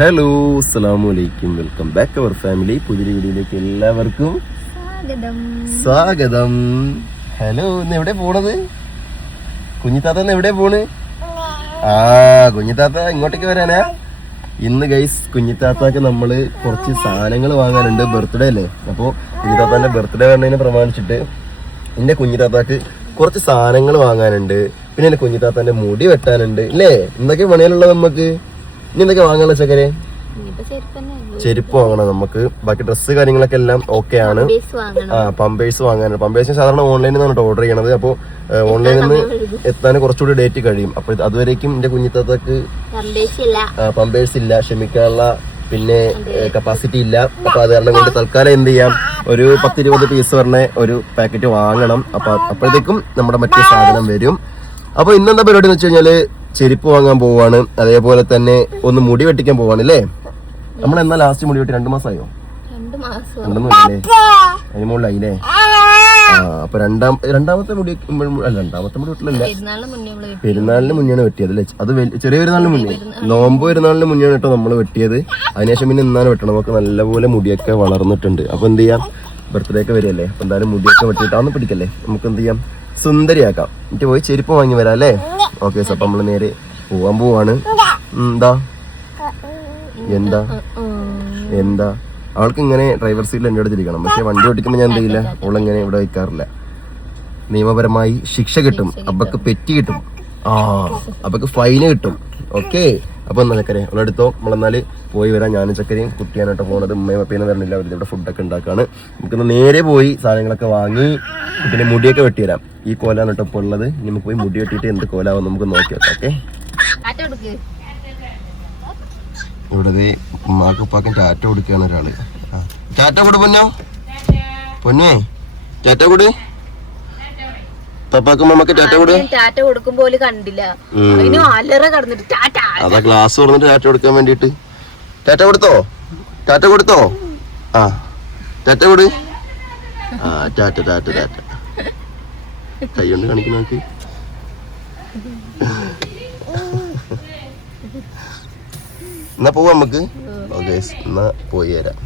Hello അസ്സലാമലൈക്കും, welcome back അവർ family. പുതിയ വീഡിയോയിലേക്ക് എല്ലാവർക്കും സ്വാഗതം. ഹലോ, ഇന്ന് എവിടെ പോണത്? കുഞ്ഞിത്താത്ത ഇന്ന് എവിടെ പോണ്? കുഞ്ഞിത്താത്ത ഇങ്ങോട്ടേക്ക് വരാനാ? ഇന്ന് ഗൈസ് കുഞ്ഞിത്താത്താക്ക് നമ്മള് കുറച്ച് സാധനങ്ങൾ വാങ്ങാനുണ്ട്. ബർത്ത്ഡേ അല്ലേ, അപ്പോൾ കുഞ്ഞിത്താത്താന്റെ ബർത്ത്ഡേ വരുന്നതിനെ പ്രമാണിച്ചിട്ട് എന്റെ കുഞ്ഞിത്താത്താക്ക് കുറച്ച് സാധനങ്ങൾ വാങ്ങാനുണ്ട്. പിന്നെ എന്റെ കുഞ്ഞിത്താത്താന്റെ മുടി വെട്ടാനുണ്ട്. ഇല്ലേ, എന്തൊക്കെ പണിയാലുള്ളത് നമുക്ക്? ഇനി എന്തൊക്കെ വാങ്ങാനുള്ള ചക്കരെ? ചെരുപ്പ് വാങ്ങണം നമുക്ക്. ബാക്കി ഡ്രസ്സ് കാര്യങ്ങളൊക്കെ എല്ലാം ഓക്കെ ആണ്. പമ്പേഴ്സ് വാങ്ങാനുണ്ട്. പമ്പേഴ്സിന് സാധാരണ ഓൺലൈനിൽ നിന്നാണ് ഓർഡർ ചെയ്യണത്. അപ്പോൾ ഓൺലൈനിൽ നിന്ന് എത്താൻ കുറച്ചുകൂടി ഡേറ്റ് കഴിയും. അപ്പോൾ അതുവരേക്കും എന്റെ കുഞ്ഞിത്താത്തക്ക് പമ്പേഴ്സ് ഇല്ല, ക്ഷമിക്കാനുള്ള പിന്നെ കപ്പാസിറ്റി ഇല്ല. അപ്പൊ അത് കാരണം കൊണ്ട് തൽക്കാലം എന്ത് ചെയ്യാം, ഒരു 10-20 പീസ് പറഞ്ഞ ഒരു പാക്കറ്റ് വാങ്ങണം. അപ്പൊ അപ്പോഴത്തേക്കും നമ്മുടെ മറ്റേ സാധനം വരും. അപ്പൊ ഇന്നെന്താ പരിപാടി എന്ന് വെച്ച് കഴിഞ്ഞാല് ചെരുപ്പ് വാങ്ങാൻ പോവാണ്. അതേപോലെ തന്നെ ഒന്ന് മുടി വെട്ടിക്കാൻ പോവാണ്. അല്ലേ, നമ്മൾ എന്നാ ലാസ്റ്റ് മുടി വെട്ടി? 2 മാസമായോ? 2 മാസമല്ലേ? അതിന് മുകളിലായില്ലേ? അപ്പൊ രണ്ടാമത്തെ മുടി അല്ല, രണ്ടാമത്തെ മുടി വെട്ടിലല്ല, പെരുന്നാളിന് മുന്നെയാണ് വെട്ടിയത് അല്ലേ? അത് ചെറിയ പെരുന്നാളിന് മുന്നേ, നോമ്പ് പെരുന്നാളിന് മുന്നെയാണ് കേട്ടോ നമ്മൾ വെട്ടിയത്. അതിനുശേഷം പിന്നെ എന്നാണ് വെട്ടണം. നമുക്ക് നല്ലപോലെ മുടിയൊക്കെ വളർന്നിട്ടുണ്ട്. അപ്പൊ എന്ത് ചെയ്യാം, ബർത്ത്ഡേ ഒക്കെ വരികയല്ലേ, അപ്പൊ എന്തായാലും മുടിയൊക്കെ വെട്ടിയിട്ട് അതൊന്നും പിടിക്കല്ലേ, നമുക്ക് എന്ത് ചെയ്യാം, സുന്ദരിയാക്കാം. എന്നിട്ട് പോയി ചെരുപ്പ് വാങ്ങി വരാം അല്ലേ? ഓക്കെ, അപ്പൊ നമ്മള് നേരെ പോവാൻ പോവാണ്. എന്താ അവൾക്ക് ഇങ്ങനെ ഡ്രൈവർ സീറ്റിൽ എൻ്റെ അടുത്ത് ഇരിക്കണം. പക്ഷെ വണ്ടി ഓടിക്കുമ്പോൾ ഞാൻ എന്ത് ചെയ്യില്ല, അവളിങ്ങനെ ഇവിടെ വയ്ക്കാറില്ല. നിയമപരമായി ശിക്ഷ കിട്ടും, അപ്പൊക്ക് പെറ്റി കിട്ടും, അപ്പൊക്ക് ഫൈന് കിട്ടും. ഓക്കെ, അപ്പൊ എന്നാ ചക്കരെ അവളെടുത്തോ, നമ്മളെന്നാല് പോയി വരാം. ഞാനും ചക്കരയും കുട്ടിയാനായിട്ട് പോകുന്നത്. ഉമ്മയും അപ്പേനെ വരണില്ല, അവർ ഇവിടെ ഫുഡൊക്കെ ഉണ്ടാക്കാണ്. നമുക്കിന്ന് നേരെ പോയി സാധനങ്ങളൊക്കെ വാങ്ങി പിന്നെ മുടിയൊക്കെ വെട്ടിവരാം. ഈ കോലാണ് കേട്ടോ ഇപ്പോൾ ഉള്ളത്. ഇനി നമുക്ക് പോയി മുടി വെട്ടിയിട്ട് എന്ത് കോലാവും നമുക്ക് നോക്കി വെക്കാം. ഓക്കെ, ഇവിടെ ഉമ്മാക്ക് ഉപ്പാക്കും ടാറ്റ കൊടുക്കുകയാണ് ഒരാള്. ടാറ്റ കൊടു പൊന്നോ, പൊന്നേ ടാറ്റ കൊടു. പപ്പാക്കും മമ്മക്ക് ടാറ്റ കൊടു. ടാറ്റ കൊടുക്കുമ്പോ കണ്ടില്ല, അതാ ഗ്ലാസ് തുറന്നിട്ട് ടാറ്റ കൊടുക്കാൻ വേണ്ടിട്ട്. ടാറ്റ കൊടുത്തോ? ടാറ്റ കൊടുത്തോ? ടാറ്റ കൊടു. ടാറ്റ ടാറ്റ ടാറ്റ കൈ കൊണ്ട് കാണിക്കുന്ന നോക്കി. എന്നാ പോവാ നമുക്ക്. ഓക്കെ, എന്നാ പോയി തരാം.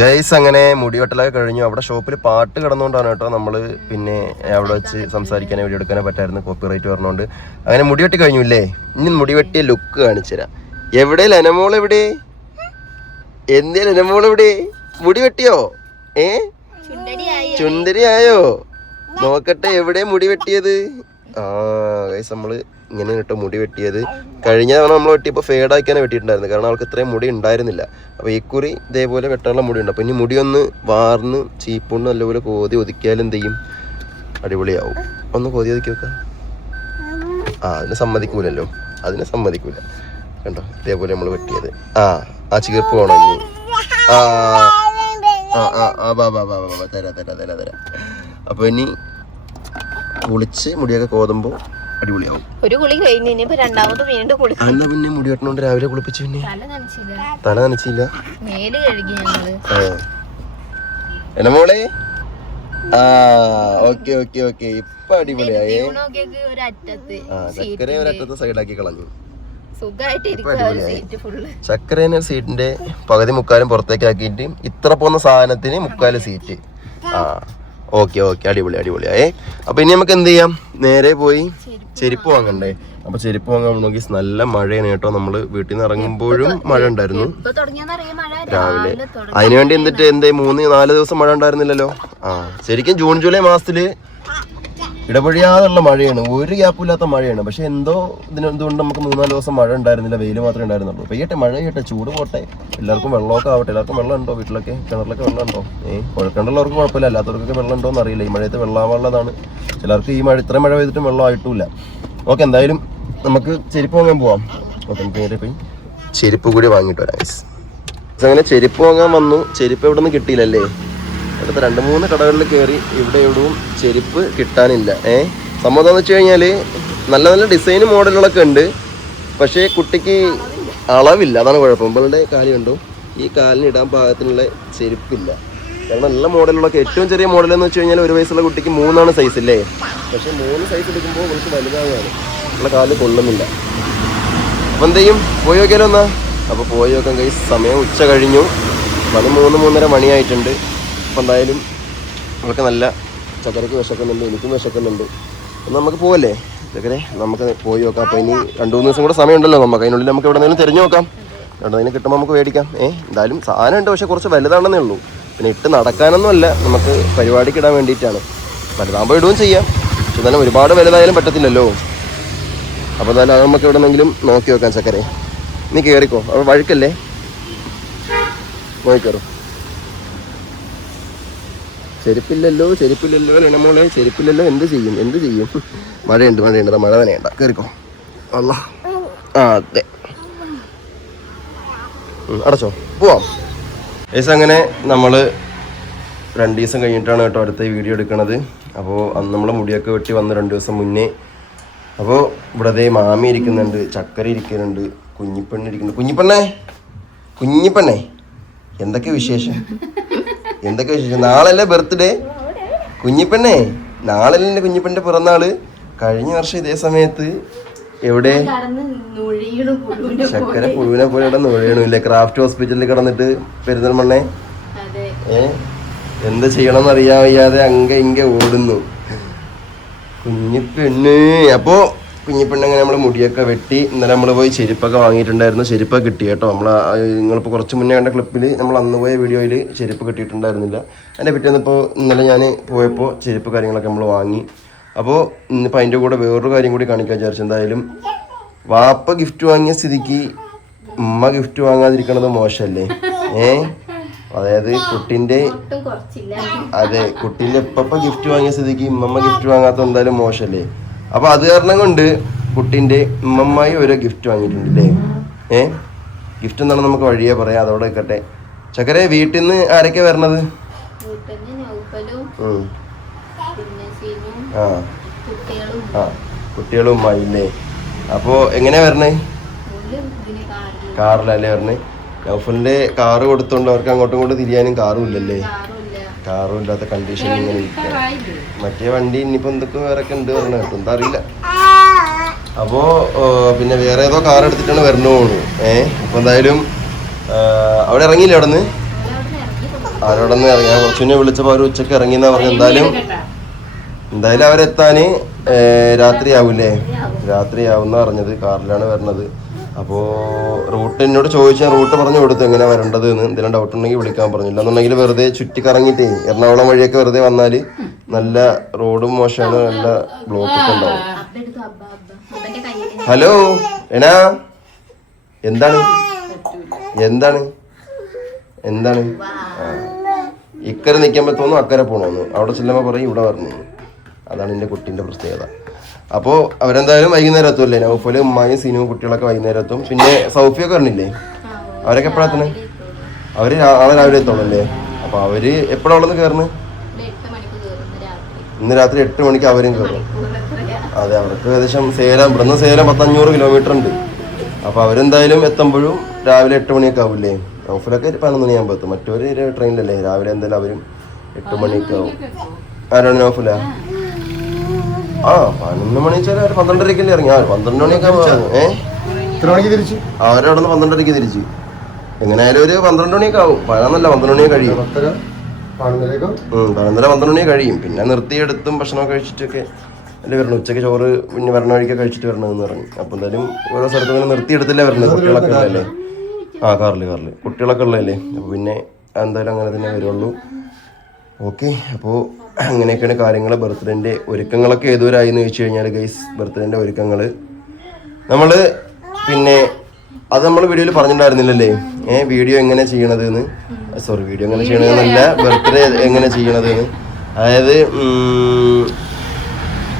ഗൈസ്, അങ്ങനെ മുടി വെട്ടലൊക്കെ കഴിഞ്ഞു. അവിടെ ഷോപ്പിൽ പാട്ട് കിടന്നുകൊണ്ടാണ് കേട്ടോ നമ്മള് പിന്നെ അവിടെ വെച്ച് സംസാരിക്കാനോ വീഡിയോ എടുക്കാനോ പറ്റായിരുന്നു, കോപ്പിറൈറ്റ് പറഞ്ഞുകൊണ്ട്. അങ്ങനെ മുടി വെട്ടി കഴിഞ്ഞു ഇല്ലേ? ഇനി മുടി വെട്ടിയ ലുക്ക് കാണിച്ചുതരാം. എവിടെ ലെനമോൾ? എവിടെ എന്തേ ലെനമോൾ? എവിടെ മുടി വെട്ടിയോ? ചുണ്ടരിയായോ? നോക്കട്ടെ, എവിടെ മുടി വെട്ടിയത്? ഗൈസ്, നമ്മള് ഇങ്ങനെ കേട്ടോ മുടി വെട്ടിയത്. കഴിഞ്ഞ തവണ നമ്മൾ വെട്ടിയപ്പോൾ ഫേഡാക്കിയാണ് വെട്ടിയിട്ടുണ്ടായിരുന്നു, കാരണം അവൾക്ക് ഇത്രയും മുടി ഉണ്ടായിരുന്നില്ല. അപ്പോൾ ഈ കുറി ഇതേപോലെ വെട്ടാനുള്ള മുടി ഉണ്ട്. അപ്പോൾ ഇനി മുടി ഒന്ന് വാർന്ന് ചീപ്പുണ്ട് നല്ലപോലെ കോതി ഒതുക്കിയാലും എന്ത് ചെയ്യും, അടിപൊളിയാവും. ഒന്ന് കോതി ഒതുക്കി വെക്കാം. അതിനെ സമ്മതിക്കൂലല്ലോ, അതിനെ സമ്മതിക്കൂല. കണ്ടോ, ഇതേപോലെ നമ്മൾ വെട്ടിയത്. ആ ചീർപ്പ് വേണം ഇനി. തരാം. അപ്പൊ ഇനി കുളിച്ച് മുടിയൊക്കെ കോതുമ്പോ അടിപൊളിയാവും. ഒരു കുളി കഴിഞ്ഞ് ഇനിയിപ്പോ രണ്ടാമത് വീണ്ടും കുളിക്കും. എന്നാ പിന്നെ മുടി വെട്ടണോണ്ട് രാവിലെ കുളിപ്പിച്ചു. പിന്നെ തല നനച്ചില്ല, മേല് കഴുകി ഞങ്ങള്. എന്നാ മോളെ? ഓക്കെ ഓക്കെ ഓക്കെ, ഇപ്പൊ അടിപൊളിയായേ. ചക്കര ഒരറ്റത്ത് സൈഡാക്കി കളഞ്ഞു. ചക്കരേനെ സീറ്റിന്റെ പകുതി മുക്കാലും പുറത്തേക്ക് ആക്കിയിട്ട് ഇത്ര പോകുന്ന സാധനത്തിന് മുക്കാല് സീറ്റ്. ഓക്കെ ഓക്കെ, അടിപൊളി അടിപൊളിയായേ. അപ്പൊ ഇനി നമുക്ക് എന്ത് ചെയ്യാം, നേരെ പോയി ചെരുപ്പ് വാങ്ങണ്ടേ. അപ്പൊ ചെരുപ്പ് വാങ്ങാൻ നോക്കി, നല്ല മഴയാണ് കേട്ടോ. നമ്മള് വീട്ടിൽ നിന്ന് ഇറങ്ങുമ്പോഴും മഴ ഉണ്ടായിരുന്നു രാവിലെ. അതിനുവേണ്ടി എന്നിട്ട് എന്തേ 3-4 ദിവസം മഴ ഉണ്ടായിരുന്നില്ലല്ലോ. ശരിക്കും ജൂൺ ജൂലൈ മാസത്തില് ഇടപൊഴിയാതുള്ള മഴയാണ്, ഒരു ഗ്യാപ്പില്ലാത്ത മഴയാണ്. പക്ഷെ എന്തോ എന്തുകൊണ്ട് നമുക്ക് 3-4 ദിവസം മഴ ഉണ്ടായിരുന്നില്ല, വെയിൽ മാത്രമേ ഉണ്ടായിരുന്നുള്ളൂ. പെയ്യട്ടെ, മഴ പെയ്യട്ടെ, ചൂട് പോട്ടെ, എല്ലാവർക്കും വെള്ളമൊക്കെ ആവട്ടെ. എല്ലാവർക്കും വെള്ളം ഉണ്ടോ വീട്ടിലൊക്കെ? കിണറിലൊക്കെ വെള്ളം ഉണ്ടോ? കുഴക്കണ്ടുള്ളവർക്ക് കുഴപ്പമില്ല, അല്ലാത്തവർക്കൊക്കെ വെള്ളം ഉണ്ടോ എന്ന് അറിയില്ല. ഈ മഴയത്ത് വെള്ളമാവുള്ളതാണ്. ചിലർക്ക് ഈ മഴ ഇത്രയും മഴ പെയ്തിട്ടും വെള്ളം ആയിട്ടില്ല. ഓക്കെ, എന്തായാലും നമുക്ക് ചെരുപ്പ് വാങ്ങാൻ പോവാം. ഓക്കെ, നമുക്ക് നേരെ പോയി ചെരുപ്പ് കൂടി വാങ്ങിയിട്ട് വരാം. അങ്ങനെ ചെരുപ്പ് വാങ്ങാൻ വന്നു. ചെരുപ്പ് എവിടെ നിന്ന് കിട്ടിയില്ലല്ലേ. അടുത്ത 2-3 കടകളിൽ കയറി, ഇവിടെ എവിടെയും ചെരുപ്പ് കിട്ടാനില്ല. സംഭവം എന്താണെന്ന് വെച്ച് കഴിഞ്ഞാൽ നല്ല നല്ല ഡിസൈനും മോഡലുകളൊക്കെ ഉണ്ട്, പക്ഷേ കുട്ടിക്ക് അളവില്ല. അതാണ് കുഴപ്പം. ഇവളുടെ കാലുണ്ടോ, ഈ കാലിന് ഇടാൻ പാകത്തിനുള്ള ചെരുപ്പില്ല. കാരണം നല്ല മോഡലുകളൊക്കെ, ഏറ്റവും ചെറിയ മോഡൽ എന്ന് വെച്ച് കഴിഞ്ഞാൽ 1 വയസ്സുള്ള കുട്ടിക്ക് 3 സൈസ് ഇല്ലേ. പക്ഷേ 3 സൈസ് എടുക്കുമ്പോൾ നമുക്ക് വലുതാവുകയാണ്, ഉള്ള കാല് കൊള്ളുന്നില്ല. അപ്പം എന്ത് ചെയ്യും, പോയി നോക്കിയാലോ എന്നാ. അപ്പോൾ പോയി നോക്കാം ഗൈസ്. സമയം ഉച്ച കഴിഞ്ഞു, അത് 3-3:30 മണിയായിട്ടുണ്ട്. അപ്പം എന്തായാലും നമുക്ക് നല്ല ചക്കരക്ക് വിശക്കുന്നുണ്ട്, എനിക്കും വിശക്കുന്നുണ്ട്. അപ്പം നമുക്ക് പോവല്ലേ ചക്കരെ, നമുക്ക് പോയി നോക്കാം. അപ്പോൾ ഇനി 2-3 ദിവസം കൂടെ സമയമുണ്ടല്ലോ നമുക്ക്. അതിനുള്ളിൽ നമുക്ക് എവിടെയെങ്കിലും തിരഞ്ഞു നോക്കാം. എവിടെയെങ്കിലും കിട്ടുമ്പോൾ നമുക്ക് മേടിക്കാം. എന്തായാലും സാധനം ഉണ്ട്, പക്ഷേ കുറച്ച് വലുതാണെന്നേ ഉള്ളൂ. പിന്നെ ഇട്ട് നടക്കാനൊന്നും അല്ല, നമുക്ക് പരിപാടിക്ക് ഇടാൻ വേണ്ടിയിട്ടാണ്. വലുതാകുമ്പോൾ ഇടുകയും ചെയ്യാം, പക്ഷെ എന്നാലും ഒരുപാട് വലുതായാലും പറ്റത്തില്ലല്ലോ. അപ്പോൾ എന്തായാലും അത് നമുക്ക് എവിടെയെങ്കിലും നോക്കി വെക്കാം. ചക്കരെ നീ കയറിക്കോ, അവിടെ വഴുക്കല്ലേ, നോക്കിക്കയറും. ചെരുപ്പില്ലല്ലോ ലണമോളെ, ചെരുപ്പില്ലല്ലോ. എന്ത് ചെയ്യും? മഴയുണ്ട്, മഴ നനയണ്ട, കയറിക്കോ. അല്ല അതെ, അടച്ചോ, പോവാം. അങ്ങനെ നമ്മൾ 2 ദിവസം കഴിഞ്ഞിട്ടാണ് കേട്ടോ അടുത്ത വീഡിയോ എടുക്കണത്. അപ്പോൾ അന്ന് നമ്മൾ മുടിയൊക്കെ വെട്ടി വന്ന് 2 ദിവസം മുന്നേ. അപ്പോൾ ഇവിടെ അതേ മാമി ഇരിക്കുന്നുണ്ട്, ചക്കര ഇരിക്കുന്നുണ്ട്, കുഞ്ഞിപ്പെണ്ണ് ഇരിക്കുന്നുണ്ട്. കുഞ്ഞിപ്പെണ്ണേ എന്തൊക്കെ വിശേഷം? നാളല്ലേ ബർത്ത്ഡേ കുഞ്ഞിപ്പെണ്ണേ? നാളല്ലേ എൻ്റെ കുഞ്ഞിപ്പെണ്ണിന്റെ പിറന്നാള്? കഴിഞ്ഞ വർഷം ഇതേ സമയത്ത് എവിടെ ചക്കര പുഴുവിനെ പോലെ ഇവിടെ നുഴയണില്ലേ, ക്രാഫ്റ്റ് ഹോസ്പിറ്റലിൽ കിടന്നിട്ട് പെരുന്തൽമണ്ണേ. എന്താ ചെയ്യണമെന്ന് അറിയാൻ വയ്യാതെ ഇങ്ങ ഓടുന്നു കുഞ്ഞിപ്പെണ്ണ്. അപ്പോൾ കുഞ്ഞിപ്പെണ്ണങ്ങനെ നമ്മൾ മുടിയൊക്കെ വെട്ടി. ഇന്നലെ നമ്മൾ പോയി ചെരുപ്പൊക്കെ വാങ്ങിയിട്ടുണ്ടായിരുന്നു. ചെരുപ്പൊക്കെ കിട്ടി കേട്ടോ. നിങ്ങളിപ്പോൾ കുറച്ച് മുന്നേ കണ്ട ക്ലിപ്പിൽ നമ്മൾ അന്ന് പോയ വീഡിയോയിൽ ചെരുപ്പ് കിട്ടിയിട്ടുണ്ടായിരുന്നില്ല. അതിൻ്റെ പിറ്റേന്നിപ്പോൾ ഇന്നലെ ഞാൻ പോയപ്പോൾ ചെരുപ്പ് കാര്യങ്ങളൊക്കെ നമ്മൾ വാങ്ങി. അപ്പോൾ ഇന്നിപ്പോൾ അതിൻ്റെ കൂടെ വേറൊരു കാര്യം കൂടി കാണിക്കാൻ വിചാരിച്ചു. എന്തായാലും വാപ്പ ഗിഫ്റ്റ് വാങ്ങിയ സ്ഥിതിക്ക് ഉമ്മ ഗിഫ്റ്റ് വാങ്ങാതിരിക്കണത് മോശമല്ലേ? അതായത് കുട്ടീൻ്റെ ഇപ്പപ്പ ഗിഫ്റ്റ് വാങ്ങിയ സ്ഥിതിക്ക് ഉമ്മമ്മ ഗിഫ്റ്റ് വാങ്ങാത്ത എന്തായാലും മോശമല്ലേ? അപ്പോൾ അത് കാരണം കൊണ്ട് കുട്ടീൻ്റെ ഉമ്മമ്മായി ഓരോ ഗിഫ്റ്റ് വാങ്ങിയിട്ടുണ്ടല്ലേ. ഗിഫ്റ്റ് എന്താണ് നമുക്ക് വഴിയെ പറയാം, അതോടെ നിൽക്കട്ടെ. ചക്കരെ, വീട്ടിൽ നിന്ന് ആരൊക്കെ വരണത്? കുട്ടികളും ഉമ്മായില്ലേ. അപ്പോൾ എങ്ങനെയാ വരണേ? കാറിലല്ലേ വരണേ? നൗഫലിന്റെ കാറ് കൊടുത്തോണ്ട് അവർക്ക് അങ്ങോട്ടും ഇങ്ങോട്ടും തിരിയാനും കാറും ഇല്ലല്ലേ. കാറും ഇല്ലാത്ത കണ്ടീഷൻ ഇങ്ങനെ ഇരിക്കുക. മറ്റേ വണ്ടി ഇനിയിപ്പോൾ എന്തൊക്കെ വേറെ ഒക്കെ ഉണ്ട് പറഞ്ഞു കേട്ടോ, എന്താ അറിയില്ല. അപ്പോൾ പിന്നെ വേറെ ഏതോ കാർ എടുത്തിട്ടാണ് വരണു തോന്നുന്നു. അപ്പോൾ എന്തായാലും അവിടെ ഇറങ്ങിയില്ലേ? അവിടെ നിന്ന് ഇറങ്ങി. ഞാൻ കുറച്ചു മുന്നേ വിളിച്ചപ്പോൾ അവർ ഉച്ചക്ക് ഇറങ്ങിയെന്നാ പറഞ്ഞു. എന്തായാലും അവരെത്താൻ രാത്രിയാവൂലേ? രാത്രിയാവുന്ന പറഞ്ഞത്. കാറിലാണ് വരണത്. അപ്പോൾ റൂട്ട് എന്നോട് ചോദിച്ചാൽ റൂട്ട് പറഞ്ഞു കൊടുത്തു എങ്ങനെ വരേണ്ടത് എന്ന്. എന്തെങ്കിലും ഡൗട്ട് ഉണ്ടെങ്കിൽ വിളിക്കാൻ പറഞ്ഞില്ല. എന്നുണ്ടെങ്കിൽ വെറുതെ ചുറ്റിക്കറങ്ങിയിട്ടേ എറണാകുളം വഴിയൊക്കെ വെറുതെ വന്നാൽ നല്ല റോഡും മോശമാണ്, നല്ല ബ്ലോക്കൊക്കെ ഉണ്ടാവും. ഹലോ എനാ, എന്താണ് ഇക്കരെ നിൽക്കാൻ തോന്നുന്നു, അക്കരെ പോകണമെന്ന്. അവിടെ ചെല്ലുമ്പോൾ പറയും ഇവിടെ വരണം. അതാണ് എൻ്റെ കുട്ടീൻ്റെ പ്രത്യേകത. അപ്പോൾ അവരെന്തായാലും വൈകുന്നേരം എത്തുമല്ലേ? നൗഫല് ഉമ്മായും സീനും കുട്ടികളൊക്കെ വൈകുന്നേരം എത്തും. പിന്നെ സൗഫിയൊക്കെ വരണില്ലേ? അവരൊക്കെ എപ്പോഴാണ്? അവർ നാളെ രാവിലെ എത്തോളല്ലേ? അപ്പോൾ അവർ എപ്പോഴാണ് അവിടെ നിന്ന് കയറുന്നത്? ഇന്ന് രാത്രി 8 മണിക്ക് അവരും കയറും. അതെ, അവർക്ക് ഏകദേശം ഇവിടുന്ന് സേലം 1500 കിലോമീറ്റർ ഉണ്ട്. അപ്പോൾ അവരെന്തായാലും എത്തുമ്പോഴും രാവിലെ 8 മണിയൊക്കെ ആവില്ലേ? നൗഫലൊക്കെ 11 മണിയാകുമ്പോൾ എത്തും. മറ്റൊരു ട്രെയിനിലല്ലേ, രാവിലെ എന്തായാലും അവരും 8 മണിയൊക്കെ ആവും. ആരാണ് നൗഫല? 11 മണി വെച്ചാൽ 12:30 ഇറങ്ങി. 12 മണിയൊക്കെ അവരവിടെ നിന്ന് 12:30 തിരിച്ച്. എങ്ങനെയായാലും ഒരു 12 മണിയൊക്കെ ആവും. 12 മണിയൊക്കെ കഴിയും. 11:30 12 മണി കഴിയും. പിന്നെ നിർത്തിയെടുത്തും ഭക്ഷണം കഴിച്ചിട്ടൊക്കെ അല്ലേ വരണം. ഉച്ചയ്ക്ക് ചോറ് പിന്നെ വരണ വഴിക്ക് കഴിച്ചിട്ട് വരണമെന്ന് പറഞ്ഞു. അപ്പം എന്തായാലും ഓരോ സ്ഥലത്തും ഇങ്ങനെ നിർത്തിയെടുത്തില്ലേ വരുന്നത്. കുട്ടികളൊക്കെ ഉള്ളതല്ലേ. കാറില് കുട്ടികളൊക്കെ ഉള്ളതല്ലേ. അപ്പോൾ പിന്നെ എന്തായാലും അങ്ങനെ തന്നെ വരുള്ളൂ. ഓക്കെ, അപ്പോൾ അങ്ങനെയൊക്കെയാണ് കാര്യങ്ങൾ. ബർത്ത്ഡേൻ്റെ ഒരുക്കങ്ങളൊക്കെ ഏതുവരായി എന്ന് ചോദിച്ചു കഴിഞ്ഞാൽ ഗൈസ്, ബർത്ത്ഡേൻ്റെ ഒരുക്കങ്ങൾ നമ്മൾ പിന്നെ അത് നമ്മൾ വീഡിയോയിൽ പറഞ്ഞിട്ടുണ്ടായിരുന്നില്ലല്ലേ, വീഡിയോ എങ്ങനെ ചെയ്യണത് എന്ന്. സോറി, വീഡിയോ എങ്ങനെ ചെയ്യണതെന്നല്ല, ബർത്ത്ഡേ എങ്ങനെ ചെയ്യണത് എന്ന്. അതായത്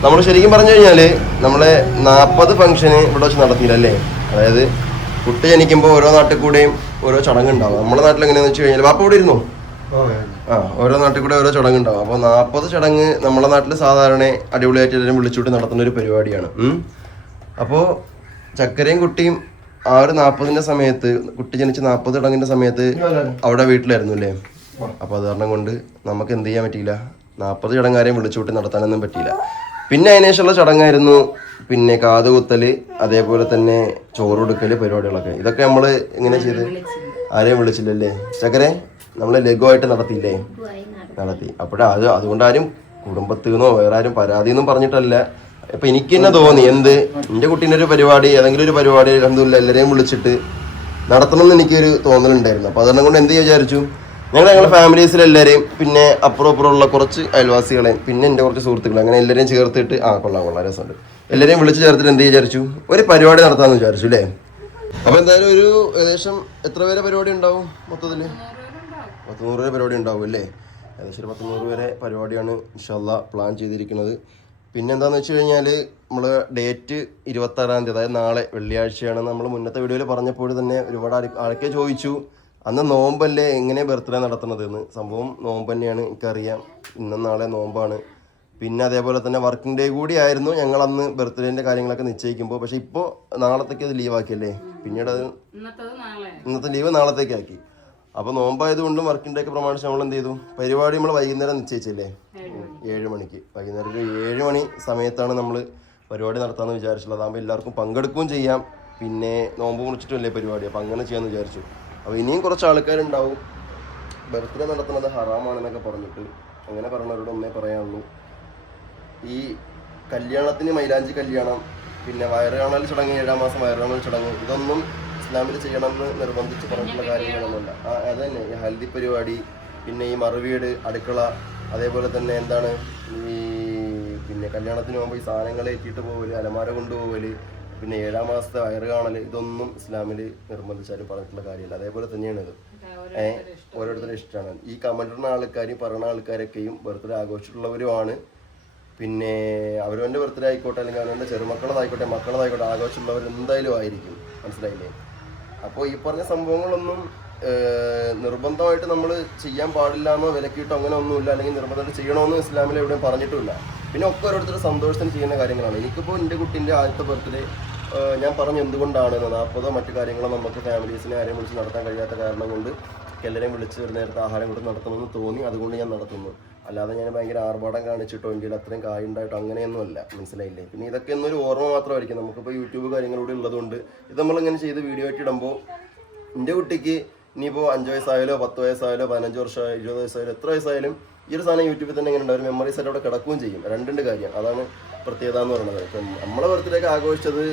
നമ്മൾ ശരിക്കും പറഞ്ഞു കഴിഞ്ഞാൽ നമ്മളെ 40 ഫംഗ്ഷന് ഇവിടെ വെച്ച് നടത്തിയില്ലല്ലേ. അതായത് കുട്ടി ജനിക്കുമ്പോൾ ഓരോ നാട്ടിൽ കൂടെയും ഓരോ ചടങ്ങുണ്ടാവും. നമ്മുടെ നാട്ടിൽ എങ്ങനെയാണെന്ന് വെച്ച് കഴിഞ്ഞാൽ വാപ്പ ഇവിടെ ഇരുന്നു ഓരോ നാട്ടിൽ കൂടെ ഓരോ ചടങ്ങുണ്ടാവും. അപ്പോൾ 40 ചടങ്ങ് നമ്മുടെ നാട്ടിൽ സാധാരണ അടിപൊളിയായിട്ട് എല്ലാവരും വിളിച്ചുകൂട്ടി നടത്തുന്ന ഒരു പരിപാടിയാണ്. അപ്പോൾ ചക്കരയും കുട്ടിയും 40 സമയത്ത്, കുട്ടി ജനിച്ച് 40 ചടങ്ങിന്റെ സമയത്ത് അവിടെ വീട്ടിലായിരുന്നു അല്ലേ. അപ്പോൾ അത് കാരണം കൊണ്ട് നമുക്ക് എന്ത് ചെയ്യാൻ പറ്റിയില്ല, 40 ചടങ്ങാരെയും വിളിച്ചുകൂട്ടി നടത്താനൊന്നും പറ്റിയില്ല. പിന്നെ അതിനുശേഷമുള്ള ചടങ്ങായിരുന്നു പിന്നെ കാതുകുത്തല്, അതേപോലെ തന്നെ ചോറ് കൊടുക്കല്, പരിപാടികളൊക്കെ. ഇതൊക്കെ നമ്മൾ എങ്ങനെ ചെയ്ത്, ആരെയും വിളിച്ചില്ലല്ലേ ചക്കരെ, നമ്മള് ലഘുവായിട്ട് നടത്തിയില്ലേ, നടത്തി. അതുകൊണ്ട് ആരും കുടുംബത്തിൽ നിന്നോ വേറെ ആരും പരാതിയൊന്നും പറഞ്ഞിട്ടല്ല. ഇപ്പൊ എനിക്ക് തന്നെ തോന്നി, എന്ത് എന്റെ കുട്ടീൻ്റെ ഒരു പരിപാടി, ഏതെങ്കിലും ഒരു പരിപാടി അൽഹംദുലില്ലാ എല്ലാവരെയും വിളിച്ചിട്ട് നടത്തണം എന്ന് എനിക്കൊരു തോന്നലുണ്ടായിരുന്നു. അപ്പൊ അതുകൊണ്ട് എന്ത് വിചാരിച്ചു, ഞങ്ങളുടെ ഫാമിലീസിൽ എല്ലാവരെയും, പിന്നെ അപ്പുറമുള്ള കുറച്ച് അയൽവാസികളെയും, പിന്നെ എൻ്റെ കുറച്ച് സുഹൃത്തുക്കളെ, അങ്ങനെ എല്ലാവരെയും ചേർത്തിട്ട് കൊള്ളാം രസമുണ്ട്, എല്ലാവരെയും വിളിച്ച് ചേർത്തിട്ട് എന്ത് വിചാരിച്ചു, ഒരു പരിപാടി നടത്താമെന്ന് വിചാരിച്ചു അല്ലേ. അപ്പൊ എന്തായാലും ഒരു ഏകദേശം എത്ര പേരെ പരിപാടി ഉണ്ടാവും മൊത്തത്തില്? 100 പേരെ പരിപാടി ഉണ്ടാവും അല്ലേ. ഏകദേശം ഒരു 100 പേരെ പരിപാടിയാണ് ഇൻഷാ അല്ലാഹ് പ്ലാൻ ചെയ്തിരിക്കുന്നത്. പിന്നെ എന്താണെന്ന് വെച്ച് കഴിഞ്ഞാൽ നമ്മൾ ഡേറ്റ് 26-ാം തീയതി, അതായത് നാളെ വെള്ളിയാഴ്ചയാണ്. നമ്മൾ മുന്നത്തെ വീഡിയോയിൽ പറഞ്ഞപ്പോൾ തന്നെ ഒരുപാട് ആൾക്കാർ ചോദിച്ചു, അന്ന് നോമ്പല്ലേ എങ്ങനെ ബർത്ത്ഡേ നടത്തുന്നതെന്ന്. സംഭവം നോമ്പ് തന്നെയാണ്, എനിക്കറിയാം. ഇന്നും നാളെ നോമ്പാണ്. പിന്നെ അതേപോലെ തന്നെ വർക്കിംഗ് ഡേ കൂടി ആയിരുന്നു ഞങ്ങൾ അന്ന് ബർത്ത്ഡേൻ്റെ കാര്യങ്ങളൊക്കെ നിശ്ചയിക്കുമ്പോൾ. പക്ഷേ ഇപ്പോൾ നാളത്തേക്ക് അത് ലീവാക്കിയല്ലേ. പിന്നീട് അത് ഇന്നത്തെ ലീവ് നാളത്തേക്കാക്കി. അപ്പോൾ നോമ്പായതുകൊണ്ടും വർക്കിംഗ് ഡേ ഒക്കെ പ്രമാണിച്ച് നമ്മൾ എന്ത് ചെയ്തു, പരിപാടി നമ്മൾ വൈകുന്നേരം നിശ്ചയിച്ചില്ലേ, 7 മണിക്ക്. വൈകുന്നേരം ഒരു 7 മണി സമയത്താണ് നമ്മൾ പരിപാടി നടത്താമെന്ന് വിചാരിച്ചുള്ളത്. അതാകുമ്പോൾ എല്ലാവർക്കും പങ്കെടുക്കുകയും ചെയ്യാം, പിന്നെ നോമ്പ് മുറിച്ചിട്ടുമല്ലേ പരിപാടി, അപ്പോൾ അങ്ങനെ ചെയ്യാമെന്ന് വിചാരിച്ചു. അപ്പോൾ ഇനിയും കുറച്ച് ആൾക്കാരുണ്ടാവും ബർത്ത്ഡേ നടത്തുന്നത് ഹറാമാണെന്നൊക്കെ പറഞ്ഞിട്ട്. അങ്ങനെ പറഞ്ഞവരോട് ഒന്നേ പറയാനുള്ളൂ, ഈ കല്യാണത്തിന് മൈലാഞ്ചി കല്യാണം, പിന്നെ വയറ് കാണൽ ചടങ്ങ്, 7-ാം മാസം വയറ് കാണൽ ചടങ്ങ്, ഇതൊന്നും ഇസ്ലാമിൽ ചെയ്യണമെന്ന് നിർബന്ധിച്ച് പറഞ്ഞിട്ടുള്ള കാര്യങ്ങളൊന്നുമല്ല. അത് തന്നെ ഈ ഹൽദി പരിപാടി, പിന്നെ ഈ മറുവീട്, അടുക്കള, അതേപോലെ തന്നെ എന്താണ് ഈ പിന്നെ കല്യാണത്തിന് പോകുമ്പോൾ ഈ സാധനങ്ങൾ ഏറ്റിട്ട് പോകല്, അലമാര കൊണ്ടുപോകല്, പിന്നെ 7-ാം മാസത്തെ വയറ് കാണൽ, ഇതൊന്നും ഇസ്ലാമിൽ നിർബന്ധിച്ചാലും പറഞ്ഞിട്ടുള്ള കാര്യമല്ല. അതേപോലെ തന്നെയാണ് ഇത്. ഓരോരുത്തരുടെ ഇഷ്ടമാണ്. ഈ കമന്റിടുന്ന ആൾക്കാരും പറയുന്ന ആൾക്കാരൊക്കെയും ബർത്ത്ഡേ ആഘോഷിച്ചിട്ടുള്ളവരുമാണ്. പിന്നെ അവരവൻ്റെ ബർത്ത്ഡേ ആയിക്കോട്ടെ, അല്ലെങ്കിൽ അവരവൻ്റെ ചെറുമക്കളതായിക്കോട്ടെ, മക്കളതായിക്കോട്ടെ, ആഘോഷമുള്ളവർ എന്തായാലും ആയിരിക്കും. മനസ്സിലായില്ലേ. അപ്പോൾ ഈ പറഞ്ഞ സംഭവങ്ങളൊന്നും നിർബന്ധമായിട്ട് നമ്മൾ ചെയ്യാൻ പാടില്ലാന്നോ വിലക്കിയിട്ടോ അങ്ങനെ ഒന്നുമില്ല, അല്ലെങ്കിൽ നിർബന്ധമായിട്ട് ചെയ്യണമെന്ന് ഇസ്ലാമിൽ എവിടെയും പറഞ്ഞിട്ടുമില്ല. പിന്നെ ഒക്കെ ഓരോരുത്തരുടെ സന്തോഷത്തിന് ചെയ്യുന്ന കാര്യങ്ങളാണ്. എനിക്കിപ്പോൾ എൻ്റെ കുട്ടീൻ്റെ ആദ്യത്തെ ബർത്ത്ഡേ ഞാൻ പറഞ്ഞു എന്തുകൊണ്ടാണ് 40 മറ്റു കാര്യങ്ങളോ നമുക്ക് ഫാമിലീസിനെ ആരെയും വിളിച്ച് നടത്താൻ കഴിയാത്ത കാരണം കൊണ്ട് എല്ലാവരെയും വിളിച്ച് ഒരു നേരത്തെ ആഹാരം കൊടുത്ത് നടത്തണമെന്ന് തോന്നി, അതുകൊണ്ട് ഞാൻ നടത്തുന്നു. അല്ലാതെ ഞാൻ ഭയങ്കര ആർഭാടം കാണിച്ചിട്ടോ ഇന്ത്യയിൽ അത്രയും കായുണ്ടായിട്ടോ അങ്ങനെയൊന്നുമല്ല. മനസ്സിലായില്ലേ. പിന്നെ ഇതൊക്കെ എന്നൊരു ഓർമ്മ മാത്രമായിരിക്കും. നമുക്കിപ്പോൾ യൂട്യൂബ് കാര്യങ്ങളൂടെ ഉള്ളതുകൊണ്ട് ഇത് നമ്മളിങ്ങനെ ചെയ്ത് വീഡിയോ ആയിട്ട് ഇടുമ്പോൾ എൻ്റെ കുട്ടിക്ക് ഇനിയിപ്പോൾ 5 വയസ്സായാലോ 10 വയസ്സായാലോ 15 വർഷമായോ 20 വയസ്സായാലും എത്ര വയസ്സായാലും ഈ ഒരു സാധനം യൂട്യൂബിൽ തന്നെ ഇങ്ങനെ ഉണ്ടാവും, മെമ്മറീസ് ആയിട്ട് അവിടെ കിടക്കുകയും ചെയ്യും. രണ്ടിൻ്റെ കാര്യം അതാണ് പ്രത്യേകത എന്ന് പറയുന്നത്. ഇപ്പം നമ്മളെ ബർത്ത്ഡേക്ക് ആഘോഷിച്ചത്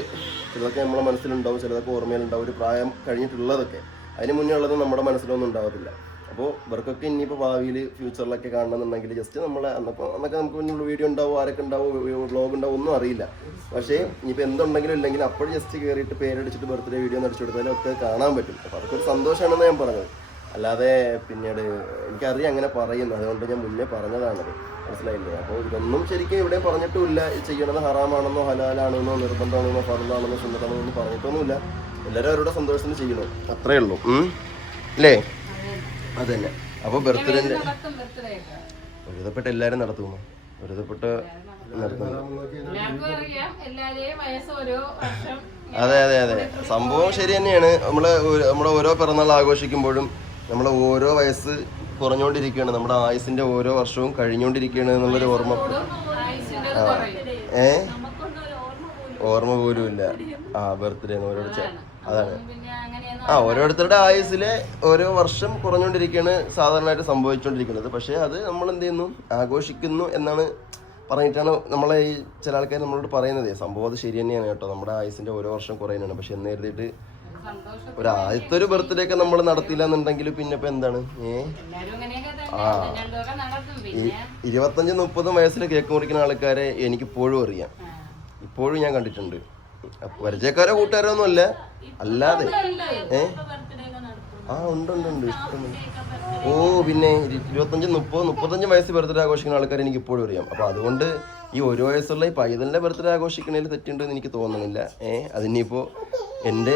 ചിലതൊക്കെ നമ്മളെ മനസ്സിലുണ്ടാവും, ചിലതൊക്കെ ഓർമ്മയിലുണ്ടാവും, ഒരു പ്രായം കഴിഞ്ഞിട്ടുള്ളതൊക്കെ. അതിന് മുന്നേ ഉള്ളത് നമ്മുടെ മനസ്സിലൊന്നും ഉണ്ടാവത്തില്ല. അപ്പോൾ ഇവർക്കൊക്കെ ഇനിയിപ്പോൾ ഭാവിയിൽ ഫ്യൂച്ചറിലൊക്കെ കാണണമെന്നുണ്ടെങ്കിൽ ജസ്റ്റ് നമ്മളെ അന്നൊക്കെ നമുക്ക് മുന്നിലുള്ള വീഡിയോ ഉണ്ടാവും, ആരൊക്കെ ഉണ്ടാവും, വ്ളോഗ് ഉണ്ടാവും, ഒന്നും അറിയില്ല. പക്ഷേ ഇനിയിപ്പോൾ എന്തുണ്ടെങ്കിലും ഇല്ലെങ്കിൽ അപ്പോൾ ജസ്റ്റ് കയറിയിട്ട് പേരടിച്ചിട്ട് ബർത്ത്ഡേ വീഡിയോ നടിച്ചു കൊടുത്താലും ഒക്കെ കാണാൻ പറ്റും. അപ്പോൾ അതൊക്കെ ഒരു സന്തോഷമാണെന്ന് ഞാൻ പറഞ്ഞത്. അല്ലാതെ പിന്നീട് എനിക്കറിയാം അങ്ങനെ പറയുന്നു, അതുകൊണ്ട് ഞാൻ മുന്നേ പറഞ്ഞതാണത്. മനസ്സിലായില്ലേ. അപ്പോൾ ഇതൊന്നും ശരിക്കും ഇവിടെ പറഞ്ഞിട്ടുമില്ല, ചെയ്യണത് ഹറാമാണെന്നോ ഹലാലാണെന്നോ നിർബന്ധമാണെന്നോ ഫർദാണെന്നോ സുന്നത്താണെന്നോ ഒന്നും പറഞ്ഞിട്ടൊന്നുമില്ല. എല്ലാവരും അവരുടെ സന്തോഷത്തിന് ചെയ്യണം, അത്രേ ഉള്ളൂ. അല്ലേ, അത് തന്നെ. അപ്പോൾ ബർത്ത്ഡേൻ്റെ ഒരുതപ്പെട്ട് എല്ലാവരും നടത്തുമോ, ഒരുതപ്പെട്ട് നടത്തുന്നു. അതെ അതെ അതെ, സംഭവം ശരി തന്നെയാണ്. നമ്മുടെ ഓരോ പിറന്നാൾ ആഘോഷിക്കുമ്പോഴും നമ്മൾ ഓരോ വയസ്സ് കുറഞ്ഞുകൊണ്ടിരിക്കുകയാണ്, നമ്മുടെ ആയുസിന്റെ ഓരോ വർഷവും കഴിഞ്ഞുകൊണ്ടിരിക്കുകയാണ് എന്നുള്ളൊരു ഓർമ്മ ഓർമ്മ പോലും ഇല്ല. ബർത്ത്ഡേ ഓരോ അതാണ്. ഓരോരുത്തരുടെ ആയുസ്സിലെ ഓരോ വർഷം കുറഞ്ഞുകൊണ്ടിരിക്കുകയാണ് സാധാരണയായിട്ട് സംഭവിച്ചുകൊണ്ടിരിക്കുന്നത്. പക്ഷേ അത് നമ്മൾ എന്ത് ചെയ്യുന്നു, ആഘോഷിക്കുന്നു എന്നാണ് പറഞ്ഞിട്ടാണ് നമ്മളെ ഈ ചില ആൾക്കാർ നമ്മളോട് പറയുന്നത്. സംഭവം അത് ശരി തന്നെയാണ് കേട്ടോ, നമ്മുടെ ആയുസിന്റെ ഓരോ വർഷം കുറയുന്നതാണ്. പക്ഷെ എന്ന് കരുതിയിട്ട് ഒരു ആദ്യത്തെ ഒരു ബർത്ത്ഡേ ഒക്കെ നമ്മൾ നടത്തില്ല എന്നുണ്ടെങ്കിൽ പിന്നെ ഇപ്പൊ എന്താണ് 25-30 വയസ്സിൽ കേക്ക് മുറിക്കുന്ന ആൾക്കാരെ എനിക്കിപ്പോഴും അറിയാം, ഇപ്പോഴും ഞാൻ കണ്ടിട്ടുണ്ട്. പരിചയക്കാരോ കൂട്ടുകാരോ ഒന്നും അല്ല, അല്ലാതെ ഉണ്ട് ഇഷ്ടമുണ്ട്. പിന്നെ 25-30-35 വയസ്സ് ബർത്ത്ഡേ ആഘോഷിക്കുന്ന ആൾക്കാർ എനിക്ക് ഇപ്പോഴും അറിയാം. അപ്പൊ അതുകൊണ്ട് ഈ ഒരു വയസ്സുള്ള ഈ പൈതലിന്റെ ബർത്ത്ഡേ ആഘോഷിക്കുന്നതിൽ തെറ്റുണ്ടെന്ന് എനിക്ക് തോന്നുന്നില്ല. അതിനിപ്പോ എൻ്റെ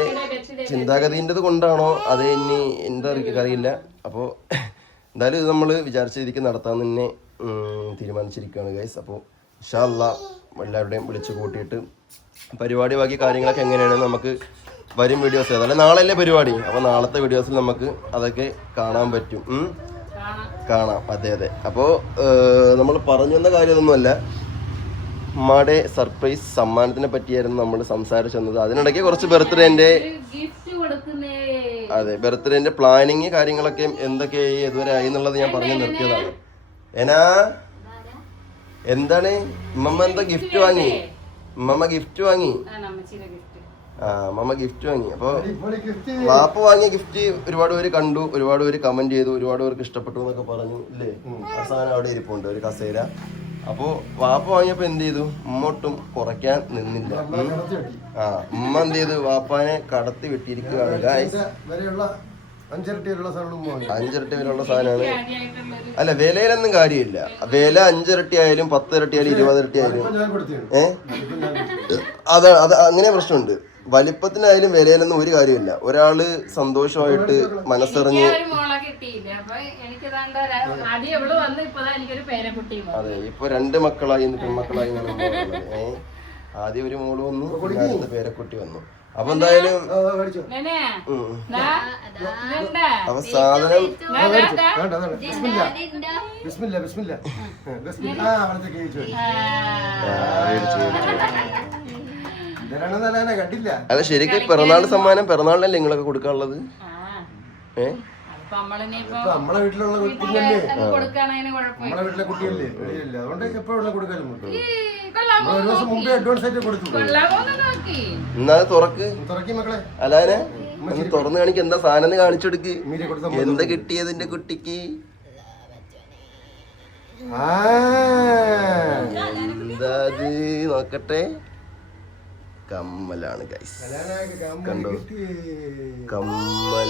ചിന്താഗതിൻ്റെത് കൊണ്ടാണോ അത് ഇനി എന്താ അറിയില്ല. അപ്പോൾ എന്തായാലും ഇത് നമ്മൾ വിചാരിച്ച രീതിക്ക് നടത്താൻ തന്നെ തീരുമാനിച്ചിരിക്കുകയാണ് ഗൈസ്. അപ്പോൾ ഇൻഷാ അല്ലാഹ് എല്ലാവരുടെയും വിളിച്ചു കൂട്ടിയിട്ട് പരിപാടി ബാക്കി കാര്യങ്ങളൊക്കെ എങ്ങനെയാണ് നമുക്ക് വരും വീഡിയോസ്, അതല്ല നാളെയല്ലേ പരിപാടി, അപ്പോൾ നാളത്തെ വീഡിയോസിൽ നമുക്ക് അതൊക്കെ കാണാൻ പറ്റും, കാണാം. അതെ. അപ്പോൾ നമ്മൾ പറഞ്ഞു വന്ന കാര്യമൊന്നുമല്ല, ഉമ്മയുടെ സർപ്രൈസ് സമ്മാനത്തിനെ പറ്റിയായിരുന്നു നമ്മൾ സംസാരിച്ചത്. അതിനിടയ്ക്ക് കുറച്ച് ബർത്ത്ഡേന്റെ ബർത്ത്ഡേന്റെ പ്ലാനിങ് കാര്യങ്ങളൊക്കെ എന്തൊക്കെ ഇതുവരെ ആയി എന്നുള്ളത് ഞാൻ പറഞ്ഞു നിർത്തിയതാണ്. എന്താണ് ഉമ്മ എന്താ ഗിഫ്റ്റ് വാങ്ങി? ഉമ്മ ഗിഫ്റ്റ് വാങ്ങി. അപ്പൊ വാപ്പ വാങ്ങിയ ഗിഫ്റ്റ് ഒരുപാട് പേര് കണ്ടു, ഒരുപാട് പേര് കമന്റ് ചെയ്തു, ഒരുപാട് പേർക്ക് ഇഷ്ടപ്പെട്ടു എന്നൊക്കെ പറഞ്ഞു ഇല്ലേ. അവസാനം അവിടെ ഇരിപ്പുണ്ട് ഒരു കസേര. അപ്പോ വാപ്പ വാങ്ങിയപ്പോ എന്ത് ചെയ്തു, ഉമ്മൊട്ടും കുറയ്ക്കാൻ നിന്നില്ല. ഉമ്മ എന്ത് ചെയ്തു, വാപ്പാനെ കടത്തി വിട്ടിരിക്കുകയാണ്. 5 ഇരട്ടി വിലയുള്ള സാധനമാണ്. അല്ല, വിലയിലൊന്നും കാര്യമില്ല. വില 5 ഇരട്ടി ആയാലും 10 ഇരട്ടി ആയാലും 20 ഇരട്ടി ആയാലും അത് അങ്ങനെ പ്രശ്നമുണ്ട്. വലിപ്പത്തിനായാലും വിലയിലൊന്നും ഒരു കാര്യമില്ല. ഒരാള് സന്തോഷമായിട്ട് മനസ്സറിഞ്ഞ് അതെ ഇപ്പൊ 2 മക്കളായി പെൺമക്കളായി ആദ്യം ഒരു മോള് വന്നു, അടുത്ത പേരക്കുട്ടി വന്നു. അപ്പൊ എന്തായാലും അപ്പൊ സാധനം അല്ല ശരിക്കും പിറന്നാൾ സമ്മാനം പിറന്നാളിനല്ലേ നിങ്ങളൊക്കെ കൊടുക്കാനുള്ളത്? നമ്മളെ വീട്ടിലുള്ള കുട്ടിയല്ലേ, നമ്മളെ വീട്ടിലെ കുട്ടിയല്ലേ, അതുകൊണ്ട് എപ്പോഴുള്ള കൊടുക്കാനും ഒരു ദിവസം മുമ്പേ അഡ്വാൻസ് ആയിട്ട് കൊടുത്തു. എന്നാ തുറക്ക് മക്കളെ, അല്ലാതെ തുറന്ന് കാണിക്ക്. എന്താ സാധനം കാണിച്ചെടുക്ക്, എന്താ കിട്ടിയതിന്റെ കുട്ടിക്ക്? എന്താ നോക്കട്ടെ. കമ്മലാണ് ഗൈസ്, കണ്ടോ കമ്മൽ.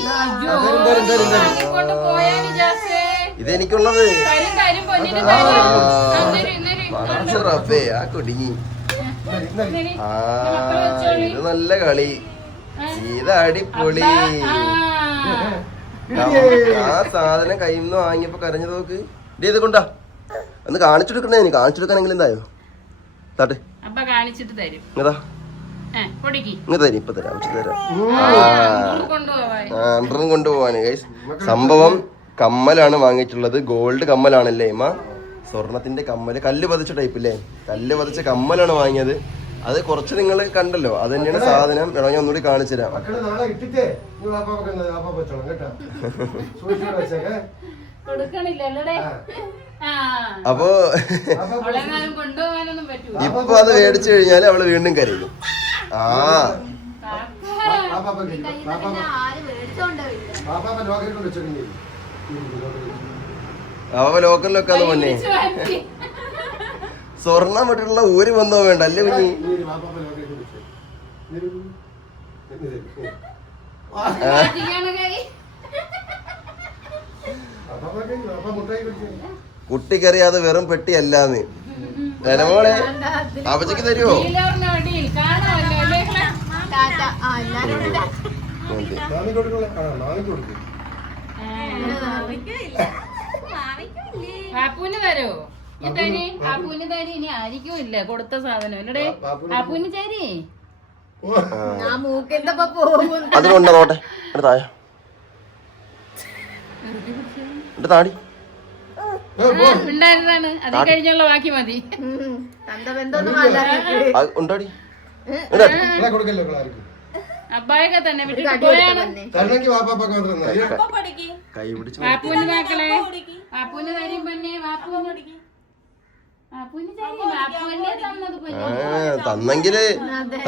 ഇതെനിക്കുള്ളത് റബ്ബേ ആ കുടുങ്ങി. ഇത് നല്ല കളി, ഇത് അടിപൊളി. ആ സാധനം കയ്യിൽ നിന്ന് വാങ്ങിയപ്പോ കരഞ്ഞു നോക്ക്. ഇത് കൊണ്ടാ ഒന്ന് കാണിച്ചെടുക്കണേ, കാണിച്ചു കൊടുക്കാനെങ്കിലും എന്തായോ താട്ടെ ഇതാ ഇപ്പൊ തരാം കൊണ്ടുപോവാന്. സംഭവം കമ്മലാണ് വാങ്ങിയിട്ടുള്ളത്, ഗോൾഡ് കമ്മലാണല്ലേ ഇമ്മ, സ്വർണത്തിന്റെ കമ്മല്, കല്ല് പതിച്ച ടൈപ്പ് അല്ലേ, കല്ല് പതിച്ച കമ്മലാണ് വാങ്ങിയത്. അത് കുറച്ച് നിങ്ങൾ കണ്ടല്ലോ, അത് തന്നെയാണ് സാധനം. വേണമെങ്കിൽ ഒന്നുകൂടി കാണിച്ചു തരാം. അപ്പോ ഇപ്പൊ അത് മേടിച്ചു കഴിഞ്ഞാല് അവള് വീണ്ടും കരയും. ലോക്കലിലൊക്കെ അത് പൊന്നെ സ്വർണം വിട്ടിട്ടുള്ള ഊര് വന്നോ വേണ്ട അല്ലേ കുഞ്ഞി? കുട്ടിക്കറിയാതെ വെറും പെട്ടിയല്ലാന്ന് ജനമോളെ അപ്പച്ചക്ക് തരുമോ? പാപ്പൂന് തരോ? പാപ്പൂന് തരി. ഇനി ആയിരിക്കും ഇല്ല കൊടുത്ത സാധനം അല്ലേ പാപ്പൂന് തരി. അതുകൊണ്ടാ നോട്ടെ താഴെ താടി ഉണ്ടായിരുന്നാണ്. അത് കഴിഞ്ഞുള്ള ബാക്കി മതി. ഉണ്ടാടി അബ്ബായൊക്കെ തന്നെ വിട്ടിട്ട് പോയാണ്. തരണമെങ്കിൽ വാപ്പാപ്പൊക്കെ മാത്രം തന്നാ മതി. കൈ പിടിച്ച് വാപ്പൂന് മക്കളെ വാപ്പൂന് തരും പൊന്നെ വാപ്പൂന് വാപ്പൂന് തന്നത് പൊന്നെ.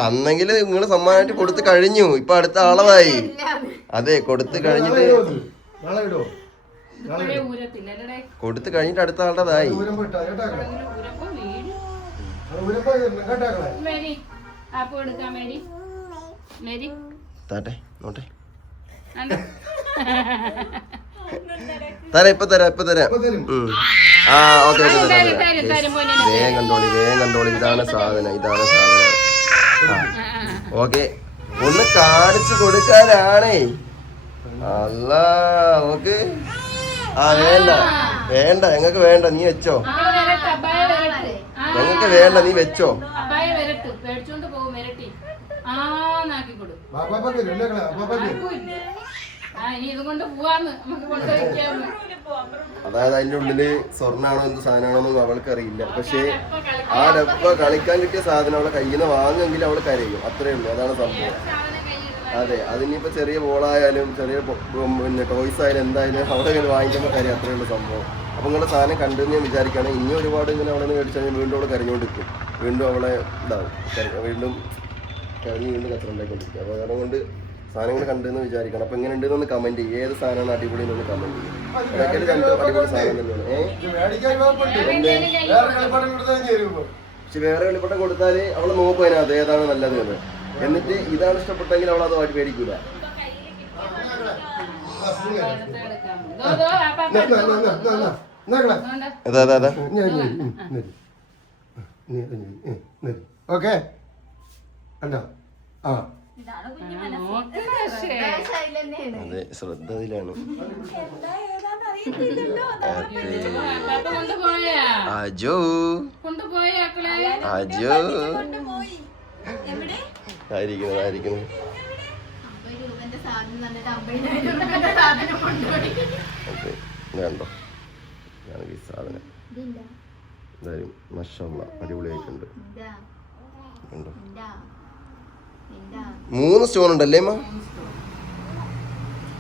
തന്നെങ്കില് നിങ്ങള് സമ്മാനമായിട്ട് കൊടുത്ത് കഴിഞ്ഞു. ഇപ്പൊ അടുത്ത ആളതായി. അതെ, കൊടുത്ത് കഴിഞ്ഞിട്ട് നാളെ ഇടുവോ? ഇപ്പോഴേ ഊരത്തില്ലല്ലേ കൊടുത്ത് കഴിഞ്ഞിട്ട് അടുത്ത ആളുടേതായി. ഊരമ്പോ ഇട്ടാ കേട്ടാക്കളെ. ഊരപ്പോ വീട് ഊരമ്പോ കേട്ടാക്കളെ. മേരി ആപ്പ് എടുക്കാം മേരി മേരി താട്ടെ നോട്ടെ അണ്ട. തരാം ഇപ്പൊ തരാം ഇപ്പൊ തരും. ആ ഓക്കെ ഓക്കെ തരും തരും തരും പൊന്നെ. വേഗം കണ്ടോളി. ഇതാണ് സാധനം. ഓക്കെ, ഒന്ന് കാണിച്ചു കൊടുക്കാനാണേ. അല്ല ഓക്കെ. ആ വേണ്ട ഞങ്ങക്ക് വേണ്ട, നീ വെച്ചോ. മക്കള് വരട്ടെ അബ്ബായ വരട്ടെ. ഞങ്ങക്ക് വേണ്ട, നീ വെച്ചോ. അബ്ബായ വരട്ടെ പേടിച്ചോണ്ട് പോകും വരട്ടി. നാക്കി കൊടു. വാപ്പാപ്പൊക്കെ വരും അല്ലേ കളെ? വാപ്പാപ്പൊക്കെ വരും. ആർക്കുമില്ല. ഇനി ഇതുകൊണ്ട് പോവാന്ന് നമുക്ക് കൊണ്ടുവയ്ക്കാന്ന്. അതായത് അതിന്റെ ഉള്ളില് സ്വർണ്ണാണോ എന്ത് സാധനമാണോ അവൾക്ക് അറിയില്ല. പക്ഷെ ആ ഡപ്പ കളിക്കാൻ കിട്ടിയ സാധനം അവളെ കയ്യിൽ നിന്ന് വാങ്ങുമെങ്കിൽ അവള് കരയും. അത്രേ ഉള്ളൂ, അതാണ് സംഭവം. അതെ, അതിനിപ്പോ ചെറിയ ബോളായാലും ചെറിയ പിന്നെ ടോയ്സ് ആയാലും എന്തായാലും അവളെ കയ്യിൽ വാങ്ങിക്കുമ്പോൾ കരയും. അത്രേ ഉള്ളൂ സംഭവം. അപ്പൊ നിങ്ങളുടെ സാധനം കണ്ടെന്ന് ഞാൻ വിചാരിക്കുകയാണ്. ഇനി ഒരുപാട് ഇങ്ങനെ അവളെ മേടിച്ചാൽ വീണ്ടും അവളെ കരഞ്ഞുകൊണ്ടിരിക്കും. വീണ്ടും അവളെ ഇതാവും, വീണ്ടും കച്ചറുണ്ടായിക്കൊണ്ടിരിക്കും. അപ്പൊ കാരണം കൊണ്ട് സാധനങ്ങൾ കണ്ടെന്ന് വിചാരിക്കണം. അപ്പൊ എങ്ങനെ ഉണ്ടെന്ന് കമന്റ് ചെയ്യും. ഏത് സാധനമാണ് അടിപൊളി എന്നൊന്ന് കമന്റ് ചെയ്യും. ഇടയ്ക്കൽ രണ്ട് അടിപൊളി സാധനം തന്നെയാണ്. ഇത് മേടിക്കാൻ കുഴപ്പമുണ്ട്. വേറെ കളിപ്പാട്ടം കൊടുത്താൽ ഞാൻ തരുമ്പോ. പക്ഷെ വേറെ കളിപ്പട്ടം കൊടുത്താല് അവള് നോക്കും അതിനകത്ത് ഏതാണ് നല്ലത് എന്ന്. എന്നിട്ട് ഇതാണ് ഇഷ്ടപ്പെട്ടെങ്കിൽ അവൾ അത് മേടിക്കൂല. അതാ ഓക്കെ കണ്ടോ? ആ അതെ, ശ്രദ്ധ അതിലാണ്. അജോ ആയിരിക്കുന്നു. വേണ്ടോ ഈ സാധനം എന്തായാലും മാഷാഅല്ലാഹ് അടിപൊളിയായിട്ടുണ്ട്. കണ്ടോ, 3 സ്റ്റോൺ ഉണ്ടല്ലേ അമ്മ?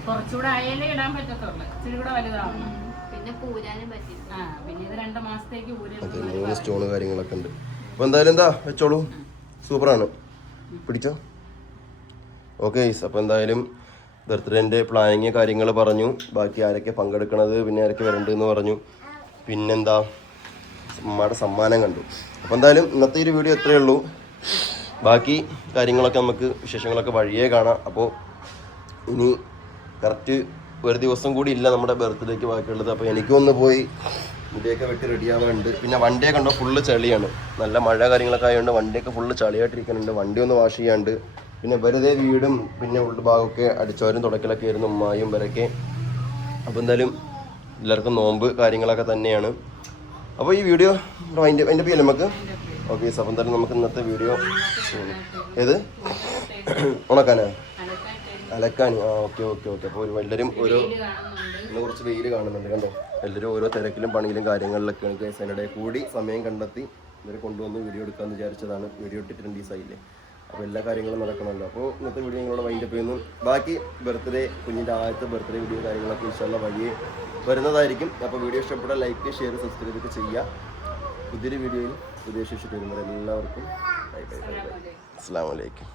കുറച്ചുകൂടെ അയലേ ഇടാൻ പറ്റത്തുള്ളൂ, ഇച്ചിരി കൂടെ വലുതാവണം. പിന്നെ പൂരാനും പറ്റില്ല. പിന്നെ ഇത് 2 മാസത്തേക്ക് അതെ, 3 സ്റ്റോൺ കാര്യങ്ങളൊക്കെ ഉണ്ട്. അപ്പൊ എന്തായാലും എന്താ വെച്ചോളൂ, സൂപ്പറാണ്. പിടിച്ചോ. ഓക്കെ, അപ്പൊ എന്തായാലും ബർത്ത്ഡേന്റെ പ്ലാനിങ് കാര്യങ്ങൾ പറഞ്ഞു. ബാക്കി ആരൊക്കെ പങ്കെടുക്കണത്, പിന്നെ ആരൊക്കെ വരണ്ടെന്ന് പറഞ്ഞു. പിന്നെന്താ അമ്മയുടെ സമ്മാനം കണ്ടു. അപ്പോൾ എന്തായാലും ഇന്നത്തെ ഒരു വീഡിയോ എത്രയേ ഉള്ളൂ. ബാക്കി കാര്യങ്ങളൊക്കെ നമുക്ക് വിശേഷങ്ങളൊക്കെ വഴിയേ കാണാം. അപ്പോൾ ഇനി കറക്റ്റ് ഒരു ദിവസം കൂടി ഇല്ല നമ്മുടെ ബർത്ത്ഡേക്ക് ബാക്കിയുള്ളത്. അപ്പോൾ എനിക്കൊന്ന് പോയി മുടിയൊക്കെ വെട്ടി റെഡിയാവാനുണ്ട്. പിന്നെ വണ്ടിയൊക്കെ കണ്ടോ ഫുള്ള് ചളിയാണ്. നല്ല മഴ കാര്യങ്ങളൊക്കെ ആയതുകൊണ്ട് വണ്ടിയൊക്കെ ഫുള്ള് ചളിയായിട്ടിരിക്കുന്നുണ്ട്. വണ്ടി ഒന്ന് വാഷ് ചെയ്യാണ്ട്. പിന്നെ വെറുതെ വീടും പിന്നെ ഉൾഭാഗമൊക്കെ അടിച്ചവരും തുടക്കലൊക്കെ ആയിരുന്നു ഉമ്മായും വരൊക്കെ. അപ്പോൾ എന്തായാലും എല്ലാവർക്കും നോമ്പ് കാര്യങ്ങളൊക്കെ തന്നെയാണ്. അപ്പോൾ ഈ വീഡിയോ അതിൻ്റെ പേര് നമുക്ക് ഓക്കെ. അപ്പം എന്തായാലും നമുക്ക് ഇന്നത്തെ വീഡിയോ ഏത് ഉണക്കാനാ അലക്കാൻ. ഓക്കെ. അപ്പോൾ എല്ലാവരും ഓരോ ഇന്ന് കുറച്ച് വെയിൽ കാണുന്നുണ്ട് കണ്ടോ. എല്ലാവരും ഓരോ തിരക്കിലും പണിയിലും കാര്യങ്ങളിലൊക്കെയാണ്. കേസ് അതിനിടെ കൂടി സമയം കണ്ടെത്തി ഇവരെ കൊണ്ടുവന്ന് വീഡിയോ എടുക്കാമെന്ന് വിചാരിച്ചതാണ്. വീഡിയോ ഇട്ടിട്ട് 2 ദിവസമായില്ലേ. അപ്പോൾ എല്ലാ കാര്യങ്ങളും നടക്കണമല്ലോ. അപ്പോൾ ഇന്നത്തെ വീഡിയോ നിങ്ങളോട് വൈൻഡപ്പ് ചെയ്യുന്നു. ബാക്കി ബർത്ത്ഡേ കുഞ്ഞിൻ്റെ ആദ്യത്തെ ബർത്ത്ഡേ വീഡിയോ കാര്യങ്ങളൊക്കെ ഇൻഷാല്ലാ വഴിയെ വരുന്നതായിരിക്കും. അപ്പോൾ വീഡിയോ ഇഷ്ടപ്പെട്ടാൽ ലൈക്ക് ഷെയർ സബ്സ്ക്രൈബ് ഒക്കെ ചെയ്യുക. പുതിയൊരു വീഡിയോയിൽ പുതിയ ശേഷിട്ട് വരുന്നത് എല്ലാവർക്കും ബൈ. അസ്സലാമു അലൈക്കും.